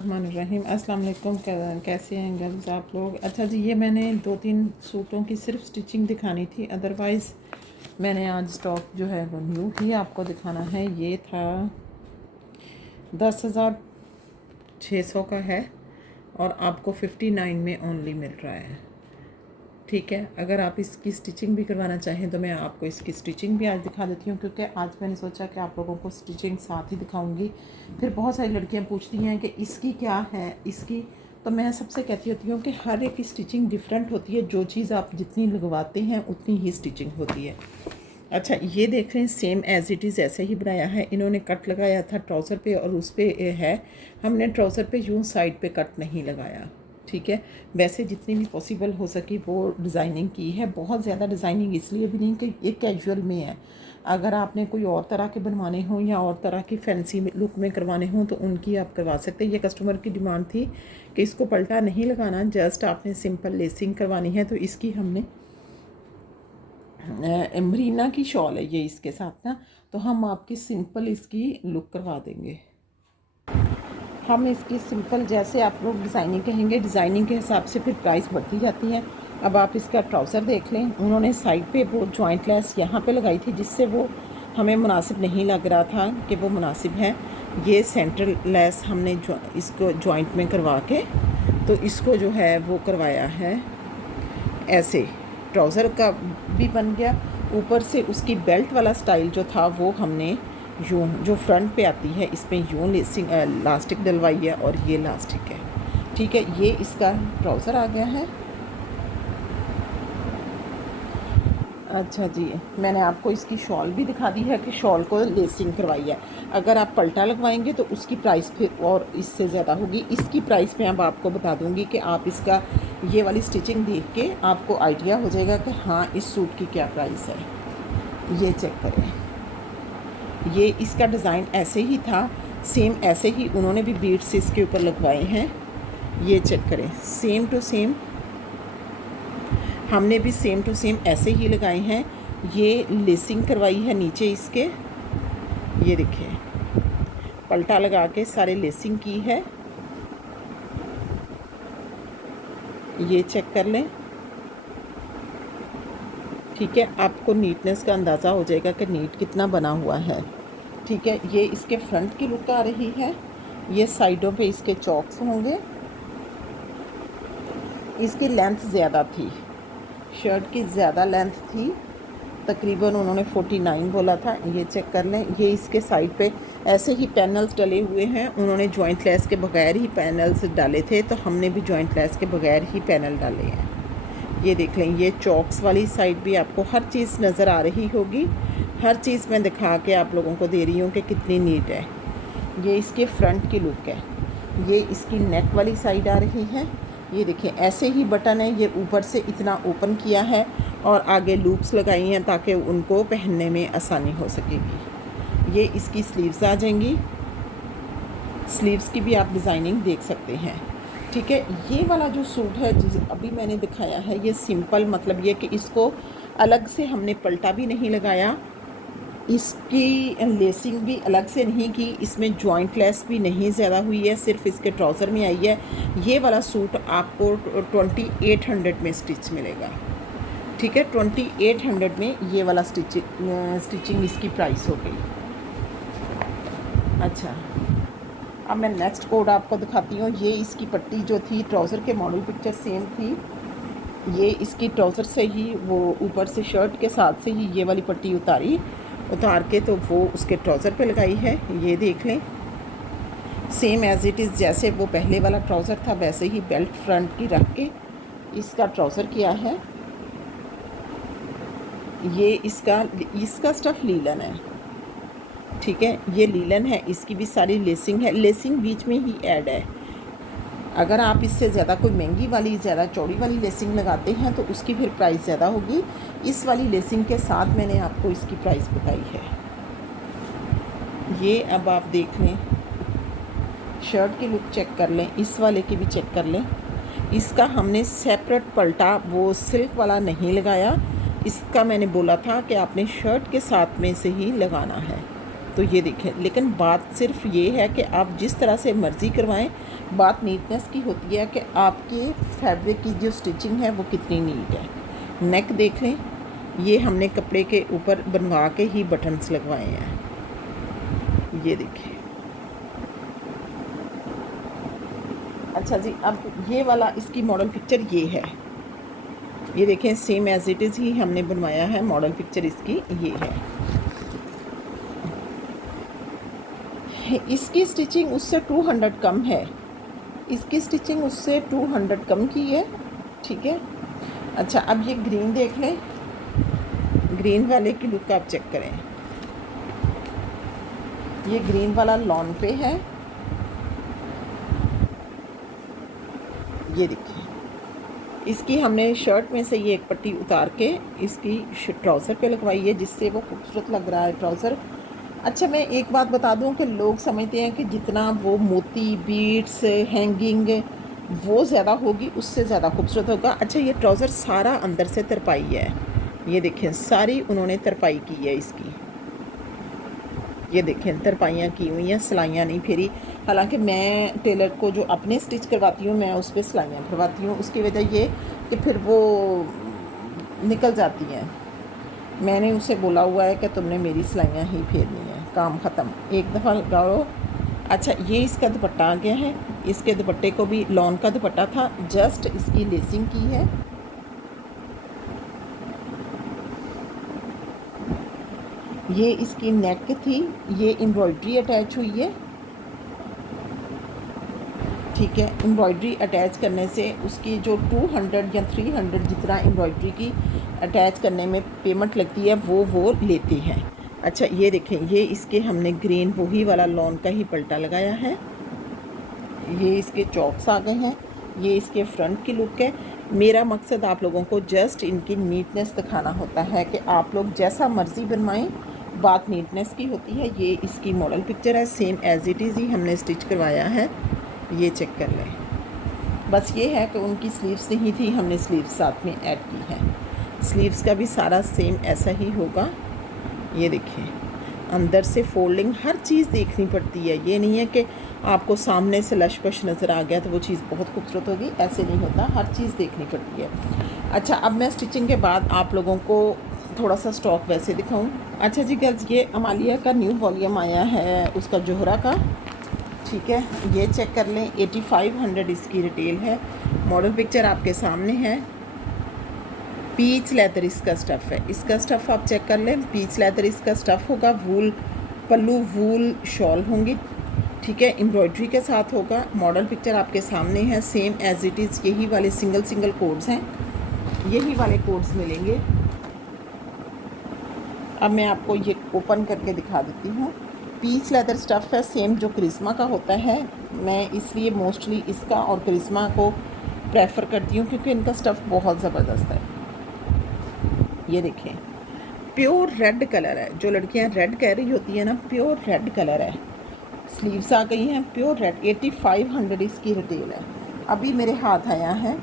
रहीम अस्सलाम वालेकुम। कैसे हैं गर्ल्स आप लोग? अच्छा जी, ये मैंने 2-3 सूटों की सिर्फ स्टिचिंग दिखानी थी, अदरवाइज़ मैंने आज स्टॉक जो है वो न्यू ही आपको दिखाना है। ये था 10,600 का है और आपको 59 में ओनली मिल रहा है। ठीक है, अगर आप इसकी स्टिचिंग भी करवाना चाहें तो मैं आपको इसकी स्टिचिंग भी आज दिखा देती हूँ, क्योंकि आज मैंने सोचा कि आप लोगों को स्टिचिंग साथ ही दिखाऊंगी। फिर बहुत सारी लड़कियाँ पूछती हैं कि इसकी क्या है, इसकी, तो मैं सबसे कहती होती हूँ कि हर एक की स्टिचिंग डिफरेंट होती है। जो चीज़ आप जितनी लगवाते हैं उतनी ही स्टिचिंग होती है। अच्छा, ये देख रहे हैं, सेम एज़ इट इज़ ऐसे ही बनाया है। इन्होंने कट लगाया था ट्राउज़र पे और उस पर है, हमने ट्राउज़र पे यूँ साइड पे कट नहीं लगाया। ठीक है, वैसे जितनी भी पॉसिबल हो सकी वो डिज़ाइनिंग की है। बहुत ज़्यादा डिज़ाइनिंग इसलिए भी नहीं कि ये कैजुअल में है। अगर आपने कोई और तरह के बनवाने हों या और तरह की फैंसी लुक में करवाने हों तो उनकी आप करवा सकते हैं। ये कस्टमर की डिमांड थी कि इसको पलटा नहीं लगाना, जस्ट आपने सिंपल लेसिंग करवानी है। तो इसकी हमने मरीना की शॉल है ये इसके साथ ना, तो हम आपकी सिंपल इसकी लुक करवा देंगे। हम इसकी सिंपल, जैसे आप लोग डिज़ाइनिंग कहेंगे, डिज़ाइनिंग के हिसाब से फिर प्राइस बढ़ती जाती है। अब आप इसका ट्राउज़र देख लें, उन्होंने साइड पे वो जॉइंट लेस यहाँ पे लगाई थी, जिससे वो हमें मुनासिब नहीं लग रहा था कि वो मुनासिब है। ये सेंट्रल लेस हमने इसको जॉइंट में करवा के तो इसको जो है वो करवाया है ऐसे। ट्राउज़र का भी बन गया, ऊपर से उसकी बेल्ट वाला स्टाइल जो था वो हमने यूँ जो फ्रंट पे आती है इसमें यूँ लेसिंग लास्टिक डलवाई है और ये लास्टिक है। ठीक है, ये इसका ट्राउज़र आ गया है। अच्छा जी, मैंने आपको इसकी शॉल भी दिखा दी है कि शॉल को लेसिंग करवाई है। अगर आप पल्टा लगवाएंगे तो उसकी प्राइस फिर और इससे ज़्यादा होगी। इसकी प्राइस मैं अब आपको बता दूंगी कि आप इसका ये वाली स्टिचिंग देख के आपको आइडिया हो जाएगा कि हाँ इस सूट की क्या प्राइस है। ये चेक करें, ये इसका डिज़ाइन ऐसे ही था, सेम ऐसे ही उन्होंने भी बीड्स इसके ऊपर लगवाए हैं। ये चेक करें, सेम टू सेम हमने भी सेम टू सेम ऐसे ही लगाए हैं। ये लेसिंग करवाई है नीचे इसके, ये देखिए पलटा लगा के सारे लेसिंग की है। ये चेक कर लें। ठीक है, आपको नीटनेस का अंदाज़ा हो जाएगा कि नीट कितना बना हुआ है। ठीक है, ये इसके फ्रंट की लुक आ रही है। ये साइडों पे इसके चॉक्स होंगे। इसकी लेंथ ज़्यादा थी, शर्ट की ज़्यादा लेंथ थी, तकरीबन उन्होंने 49 बोला था। ये चेक कर लें, ये इसके साइड पे ऐसे ही पैनल्स डले हुए हैं। उन्होंने जॉइंट लेस के बगैर ही पैनल्स डाले थे, तो हमने भी जॉइंट लेस के बगैर ही पैनल डाले हैं। ये देख लें, ये चॉक्स वाली साइड भी आपको हर चीज़ नज़र आ रही होगी। हर चीज़ मैं दिखा के आप लोगों को दे रही हूँ कि कितनी नीट है। ये इसके फ्रंट की लुक है। ये इसकी नेक वाली साइड आ रही है। ये देखिए ऐसे ही बटन है, ये ऊपर से इतना ओपन किया है और आगे लूप्स लगाई हैं ताकि उनको पहनने में आसानी हो सकेगी। ये इसकी स्लीव्स आ जाएंगी, स्लीव्स की भी आप डिज़ाइनिंग देख सकते हैं। ठीक है, ये वाला जो सूट है जिस अभी मैंने दिखाया है, ये सिंपल, मतलब ये कि इसको अलग से हमने पलटा भी नहीं लगाया, इसकी लेसिंग भी अलग से नहीं की, इसमें जॉइंट लेस भी नहीं ज़्यादा हुई है, सिर्फ इसके ट्राउज़र में आई है। ये वाला सूट आपको 2800 में स्टिच मिलेगा। ठीक है, 2800 में ये वाला स्टिचिंग इसकी प्राइस हो गई। अच्छा, अब मैं नेक्स्ट कोड आपको दिखाती हूँ। ये इसकी पट्टी जो थी, ट्राउज़र के मॉडल पिक्चर सेम थी। ये इसकी ट्राउज़र से ही वो ऊपर से शर्ट के साथ से ही ये वाली पट्टी उतार के तो वो उसके ट्राउज़र पे लगाई है। ये देख लें, सेम एज़ इट इज़ जैसे वो पहले वाला ट्राउज़र था वैसे ही बेल्ट फ्रंट की रख के इसका ट्राउज़र किया है। ये इसका स्टफ़ लीलन है। ठीक है, ये लीलन है, इसकी भी सारी लेसिंग है, लेसिंग बीच में ही ऐड है। अगर आप इससे ज़्यादा कोई महंगी वाली, ज़्यादा चौड़ी वाली लेसिंग लगाते हैं तो उसकी फिर प्राइस ज़्यादा होगी। इस वाली लेसिंग के साथ मैंने आपको इसकी प्राइस बताई है। ये अब आप देख लें, शर्ट की लुक चेक कर लें, इस वाले की भी चेक कर लें। इसका हमने सेपरेट पलटा वो सिल्क वाला नहीं लगाया। इसका मैंने बोला था कि आपने शर्ट के साथ में से ही लगाना है, तो तो ये देखें, लेकिन बात सिर्फ ये है कि आप जिस तरह से मर्ज़ी करवाएं, बात नीटनेस की होती है कि आपके फैब्रिक की जो स्टिचिंग है वो कितनी नीट है। नेक देख लें, ये हमने कपड़े के ऊपर बनवा के ही बटन्स लगवाए हैं, ये देखिए। अच्छा जी, अब ये वाला इसकी मॉडल पिक्चर ये है, ये देखें, सेम एज इट इज़ ही हमने बनवाया है। मॉडल पिक्चर इसकी ये है। इसकी स्टिचिंग उससे 200 कम है, इसकी स्टिचिंग उससे 200 कम की है, ठीक है। अच्छा, अब ये ग्रीन देख लें, ग्रीन वाले की लुक आप चेक करें। ये ग्रीन वाला लॉन पे है, ये देखिए। इसकी हमने शर्ट में से ये एक पट्टी उतार के इसकी ट्राउज़र पे लगवाई है, जिससे वो खूबसूरत लग रहा है ट्राउज़र। अच्छा, मैं एक बात बता दूं कि लोग समझते हैं कि जितना वो मोती, बीड्स, हैंगिंग वो ज़्यादा होगी उससे ज़्यादा खूबसूरत होगा। अच्छा, ये ट्राउज़र सारा अंदर से तरपाई है, ये देखें, सारी उन्होंने तरपाई की है इसकी, ये देखें, तरपाइयाँ की हुई हैं, सिलाइयाँ नहीं फेरी। हालांकि मैं टेलर को जो अपने स्टिच करवाती हूँ, मैं उस पर सिलाइयाँ करवाती हूँ। उसकी वजह ये कि फिर वो निकल जाती हैं। मैंने उसे बोला हुआ है कि तुमने मेरी सिलाइयाँ ही फेरनी है, काम ख़त्म, एक दफ़ा लगाओ। अच्छा, ये इसका दुपट्टा आ गया है। इसके दुपट्टे को भी लॉन का दुपट्टा था, जस्ट इसकी लेसिंग की है। ये इसकी नेक थी, ये एम्ब्रॉयडरी अटैच हुई है, ठीक है। एम्ब्रॉयडरी अटैच करने से उसकी जो 200 या 300 जितना एम्ब्रॉयडरी की अटैच करने में पेमेंट लगती है वो लेते हैं। अच्छा, ये देखें, ये इसके हमने ग्रीन वही वाला लॉन का ही पल्टा लगाया है। ये इसके चॉक्स आ गए हैं, ये इसके फ्रंट की लुक है। मेरा मकसद आप लोगों को जस्ट इनकी नीटनेस दिखाना होता है कि आप लोग जैसा मर्ज़ी बनवाएं, बात नीटनेस की होती है। ये इसकी मॉडल पिक्चर है, सेम एज इट इज़ ही हमने स्टिच करवाया है, ये चेक कर लें। बस ये है कि उनकी स्लीव्स नहीं थी, हमने स्लीव्स साथ में ऐड की है। स्लीव्स का भी सारा सेम ऐसा ही होगा, ये देखिए। अंदर से फोल्डिंग हर चीज़ देखनी पड़ती है, ये नहीं है कि आपको सामने से लशपश नज़र आ गया तो वो चीज़ बहुत खूबसूरत होगी, ऐसे नहीं होता, हर चीज़ देखनी पड़ती है। अच्छा, अब मैं स्टिचिंग के बाद आप लोगों को थोड़ा सा स्टॉक वैसे दिखाऊं। अच्छा जी गर्ल्स, ये अमालिया का न्यू वॉल्यूम आया है उसका जोहरा का, ठीक है, ये चेक कर लें। 8500 इसकी रिटेल है। मॉडल पिक्चर आपके सामने है। पीच लेदर इसका स्टफ़ है, इसका स्टफ़ आप चेक कर लें। पीच लेदर इसका स्टफ़ होगा, वूल पल्लू, वूल शॉल होंगी, ठीक है, एम्ब्रॉयडरी के साथ होगा। मॉडल पिक्चर आपके सामने है, सेम एज इट इज़। यही वाले सिंगल कोड्स हैं, यही वाले कोड्स मिलेंगे। अब मैं आपको ये ओपन करके दिखा देती हूँ। पीच लेदर स्टफ़ है, सेम जो करिश्मा का होता है। मैं इसलिए मोस्टली इसका और करिश्मा को प्रेफर करती हूँ क्योंकि इनका स्टफ़ बहुत ज़बरदस्त है। ये देखें, प्योर रेड कलर है, जो लड़कियाँ रेड कह रही होती है ना, प्योर रेड कलर है। स्लीव्स आ गई हैं प्योर रेड। 8500 इसकी रिटेल है। अभी मेरे हाथ आया है,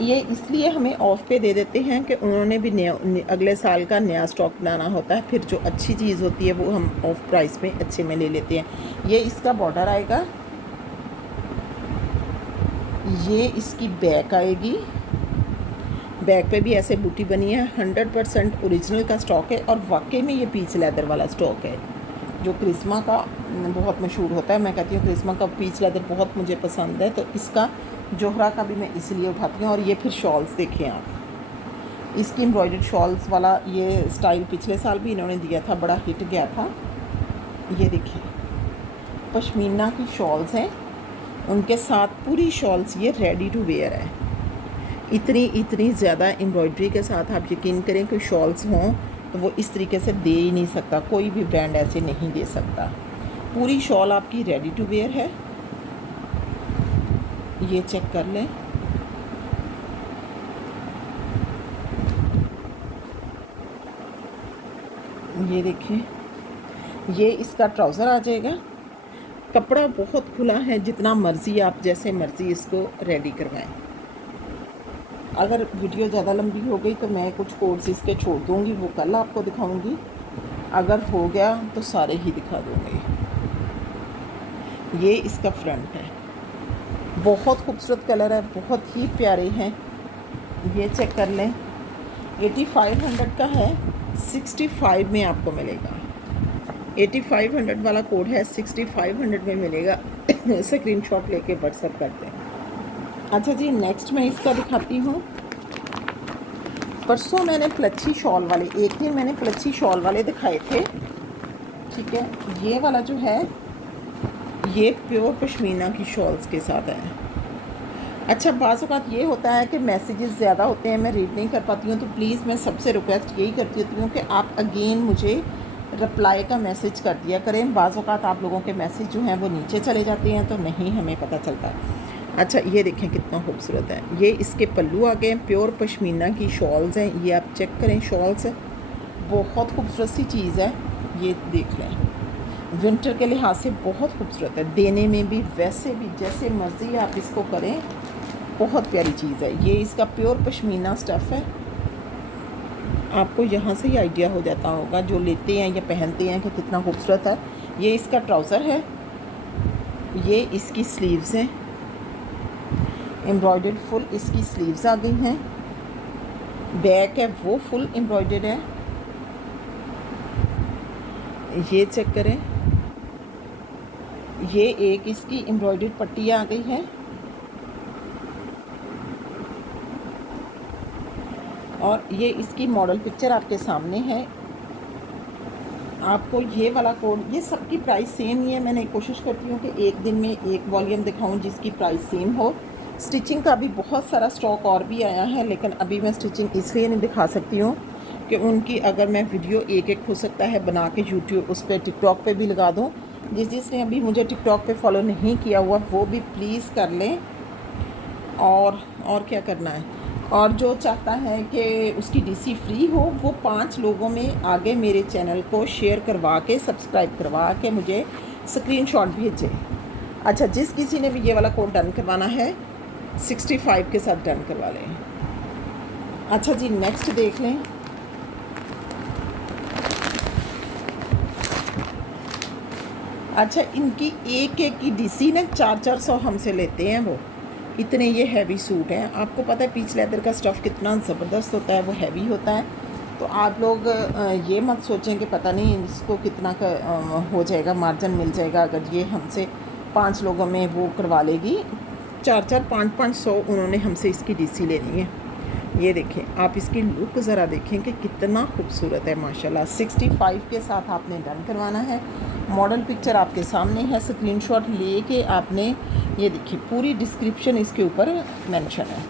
ये इसलिए हमें ऑफ़ पे दे देते हैं कि उन्होंने भी नया अगले साल का नया स्टॉक बनाना होता है, फिर जो अच्छी चीज़ होती है वो हम ऑफ प्राइस में अच्छे में ले लेते हैं। ये इसका बॉर्डर आएगा, ये इसकी बैक आएगी, बैक पे भी ऐसे बूटी बनी है। 100% ओरिजिनल का स्टॉक है और वाकई में ये पीच लेदर वाला स्टॉक है जो करिश्मा का बहुत मशहूर होता है। मैं कहती हूँ करिश्मा का पीच लेदर बहुत मुझे पसंद है, तो इसका जोहरा का भी मैं इसलिए उठाती हूँ। और ये फिर शॉल्स देखें आप, इसकी एम्ब्रॉयडर्ड शॉल्स वाला ये स्टाइल पिछले साल भी इन्होंने दिया था, बड़ा हिट गया था। ये देखिए, पश्मीना की शॉल्स हैं, उनके साथ पूरी शॉल्स ये रेडी टू वेयर है। इतनी ज़्यादा एम्ब्रॉयडरी के साथ आप यकीन करें कि शॉल्स हों तो वो इस तरीके से दे ही नहीं सकता, कोई भी ब्रांड ऐसे नहीं दे सकता। पूरी शॉल आपकी रेडी टू वेयर है, ये चेक कर लें। ये देखें, ये इसका ट्राउज़र आ जाएगा। कपड़ा बहुत खुला है, जितना मर्ज़ी आप जैसे मर्ज़ी इसको रेडी करवाएं। अगर वीडियो ज़्यादा लंबी हो गई तो मैं कुछ कोड्स इसके छोड़ दूँगी, वो कल आपको दिखाऊँगी। अगर हो गया तो सारे ही दिखा दूँगी। ये इसका फ्रंट है, बहुत खूबसूरत कलर है, बहुत ही प्यारे हैं। ये चेक कर लें, 8500 का है, 65 में आपको मिलेगा। 8500 वाला कोड है, 6500 में मिलेगा। स्क्रीनशॉट लेके व्हाट्सएप करते हैं। अच्छा जी, नेक्स्ट मैं इसका दिखाती हूँ। परसों मैंने प्लच्छी शॉल वाले, एक दिन मैंने प्लच्छी शॉल वाले दिखाए थे, ठीक है। ये वाला जो है ये प्योर पश्मीना की शॉल्स के साथ है। अच्छा, बाज़ औक़ात ये होता है कि मैसेजेस ज़्यादा होते हैं, मैं रीड नहीं कर पाती हूँ, तो प्लीज़ मैं सबसे रिक्वेस्ट यही करती होती हूँ कि आप अगेन मुझे रिप्लाई का मैसेज कर दिया करें। बाज़ औक़ात आप लोगों के मैसेज जो हैं वो नीचे चले जाते हैं, तो नहीं हमें पता चलता। अच्छा, ये देखें कितना खूबसूरत है। ये इसके पल्लू आ गए हैं, प्योर पश्मीना की शॉल्स हैं। ये आप चेक करें, शॉल्स बहुत खूबसूरत सी चीज़ है। ये देख लें, विंटर के लिहाज से बहुत खूबसूरत है, देने में भी वैसे भी जैसे मर्ज़ी आप इसको करें, बहुत प्यारी चीज़ है। ये इसका प्योर पश्मीना स्टफ़ है। आपको यहाँ से ही आइडिया हो जाता होगा जो लेते हैं या पहनते हैं कि कितना खूबसूरत है। ये इसका ट्राउज़र है, ये इसकी स्लीव्स हैं, एम्ब्रॉयडर्ड फुल इसकी स्लीव्स आ गई हैं। बैक है वो फुल एम्ब्रॉयडर्ड है। ये चेक करें, ये एक इसकी एम्ब्रॉयडर्ड पट्टी आ गई है, और ये इसकी मॉडल पिक्चर आपके सामने है। आपको ये वाला कोड, ये सबकी प्राइस सेम ही है। मैंने कोशिश करती हूँ कि एक दिन में एक वॉल्यूम दिखाऊँ जिसकी प्राइस सेम हो। स्टिचिंग का भी बहुत सारा स्टॉक और भी आया है, लेकिन अभी मैं स्टिचिंग इसलिए नहीं दिखा सकती हूँ कि उनकी अगर मैं वीडियो एक एक हो सकता है बना के यूट्यूब उस पर टिकटॉक पे भी लगा दूँ। जिसने अभी मुझे टिकटॉक पे फॉलो नहीं किया हुआ वो भी प्लीज़ कर लें। और क्या करना है, और जो चाहता है कि उसकी डीसी फ्री हो वो 5 लोगों में आगे मेरे चैनल को शेयर करवा के सब्सक्राइब करवा के मुझे स्क्रीनशॉट भेजें। अच्छा, जिस किसी ने भी ये वाला कोड डन करवाना है 65 के साथ डन करवा लें। अच्छा जी, नेक्स्ट देख लें। अच्छा, इनकी एक एक की डीसी ना 400-400 हमसे लेते हैं वो, इतने ये हैवी सूट हैं। आपको पता है पीच लेदर का स्टफ़ कितना ज़बरदस्त होता है, वो हैवी होता है। तो आप लोग ये मत सोचें कि पता नहीं इसको कितना का हो जाएगा, मार्जिन मिल जाएगा अगर ये हमसे 5 लोगों में वो करवा लेगी। 4-4, 5-500 उन्होंने हमसे इसकी डीसी लेनी है। ये देखें, आप इसकी लुक ज़रा देखें कि कितना खूबसूरत है माशाल्लाह। 65 के साथ आपने डन करवाना है। मॉडल पिक्चर आपके सामने है, स्क्रीनशॉट लेके आपने, ये देखिए पूरी डिस्क्रिप्शन इसके ऊपर मेंशन है।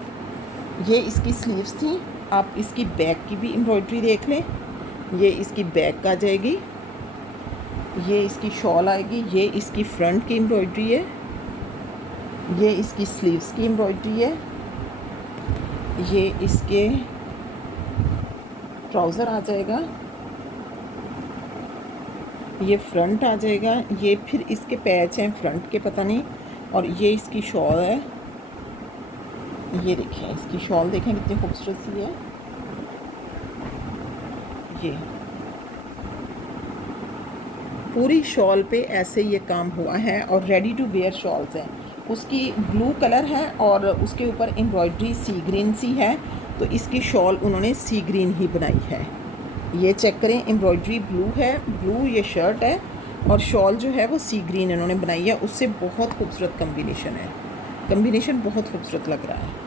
ये इसकी स्लीव्स थी। आप इसकी बैक की भी एम्ब्रॉयडरी देख लें। ये इसकी बैक आ जाएगी, ये इसकी शॉल आएगी, ये इसकी फ्रंट की एम्ब्रॉयडरी है, ये इसकी स्लीव्स की एम्ब्रॉयडरी है, ये इसके ट्राउज़र आ जाएगा, ये फ्रंट आ जाएगा, ये फिर इसके पैच हैं फ्रंट के पता नहीं, और ये इसकी शॉल है। ये देखें, इसकी शॉल देखें कितनी खूबसूरत सी है। ये पूरी शॉल पे ऐसे ये काम हुआ है, और रेडी टू वेयर शॉल्स हैं। उसकी ब्लू कलर है और उसके ऊपर एम्ब्रॉयडरी सी ग्रीन सी है, तो इसकी शॉल उन्होंने सी ग्रीन ही बनाई है। ये चेक करें, एम्ब्रॉयडरी ब्लू है, ब्लू ये शर्ट है, और शॉल जो है वो सी ग्रीन इन्होंने बनाई है। उससे बहुत खूबसूरत कम्बिनेशन है, कम्बिनेशन बहुत खूबसूरत लग रहा है।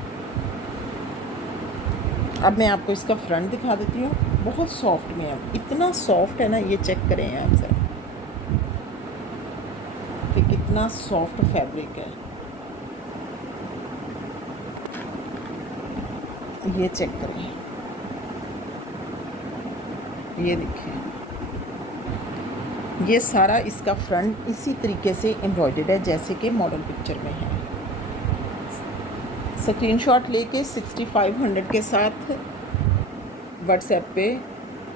अब मैं आपको इसका फ्रंट दिखा देती हूँ, बहुत सॉफ्ट में है, इतना सॉफ्ट है ना, ये चेक करें आप ज़रा कि कितना सॉफ्ट फैब्रिक है। ये चेक करें, ये देखिए, ये सारा इसका फ्रंट इसी तरीके से एम्ब्रॉयडर्ड है जैसे कि मॉडल पिक्चर में है। स्क्रीनशॉट लेके 6500 के साथ व्हाट्सएप पे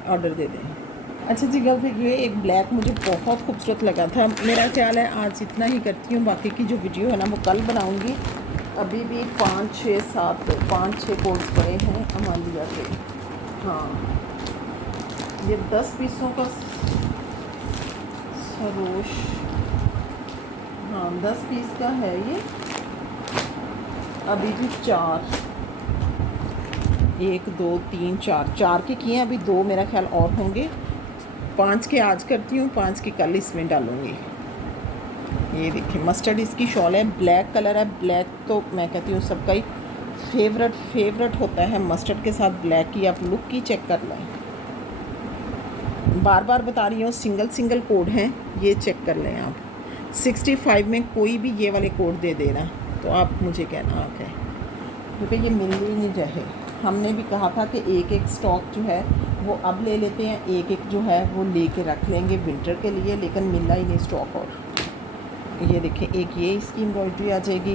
ऑर्डर दे दें। अच्छा जी, गर्ल्स, ये एक ब्लैक मुझे बहुत खूबसूरत लगा था। मेरा ख्याल है आज इतना ही करती हूँ, बाकी की जो वीडियो है ना वो कल बनाऊँगी। अभी भी 5-6 कोड्स पड़े हैं अमालिया के। हाँ, ये 10 पीसों का खरोश, हाँ 10 पीस का है ये। अभी भी 4, 1 2 3 4 के किए हैं, अभी 2 मेरा ख्याल और होंगे। 5 के आज करती हूँ, 5 के कल इसमें डालूँगी। ये देखिए मस्टर्ड इसकी शॉल है, ब्लैक कलर है। ब्लैक तो मैं कहती हूँ सबका ही फेवरेट होता है मस्टर्ड के साथ ब्लैक की। आप लुक की चेक कर लें, बार बार बता रही हूँ, सिंगल कोड हैं, ये चेक कर लें आप। 65 में कोई भी ये वाले कोड दे देना तो आप मुझे कहना आके, क्योंकि ये मिल ही नहीं रहे। हमने भी कहा था कि एक स्टॉक जो है वो अब ले लेते हैं, एक जो है वो लेके रख लेंगे विंटर के लिए, लेकिन मिला ही नहीं स्टॉक। और ये देखिए, एक ये इसकी एम्ब्रॉयडरी आ जाएगी,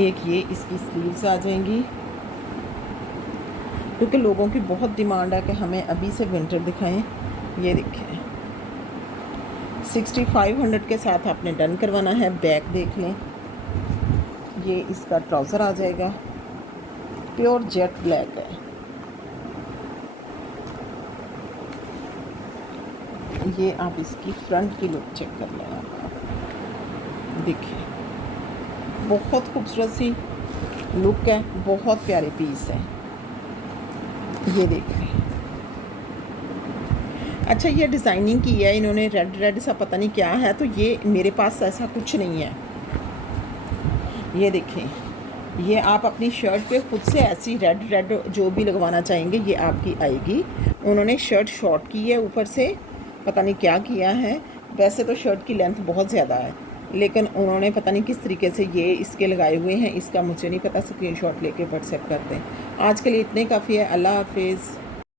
एक ये इसकी स्लीव्स आ जाएंगी, क्योंकि लोगों की बहुत डिमांड है कि हमें अभी से विंटर दिखाएं। ये देखिए 6500 के साथ आपने डन करवाना है। बैक देख लें, ये इसका ट्राउज़र आ जाएगा, प्योर जेट ब्लैक है। ये आप इसकी फ्रंट की लुक चेक कर लें आप, देखिए बहुत खूबसूरत सी लुक है, बहुत प्यारे पीस है। ये देखिए, अच्छा ये डिज़ाइनिंग की है इन्होंने, रेड सा पता नहीं क्या है, तो ये मेरे पास ऐसा कुछ नहीं है। ये देखें, ये आप अपनी शर्ट पे खुद से ऐसी रेड जो भी लगवाना चाहेंगे ये आपकी आएगी। उन्होंने शर्ट शॉर्ट की है, ऊपर से पता नहीं क्या किया है। वैसे तो शर्ट की लेंथ बहुत ज़्यादा है, लेकिन उन्होंने पता नहीं किस तरीके से ये इसके लगाए हुए हैं, इसका मुझे नहीं पता। स्क्रीनशॉट लेके व्हाट्सएप करते हैं। आज के लिए इतने काफ़ी है। अल्लाह हाफिज़।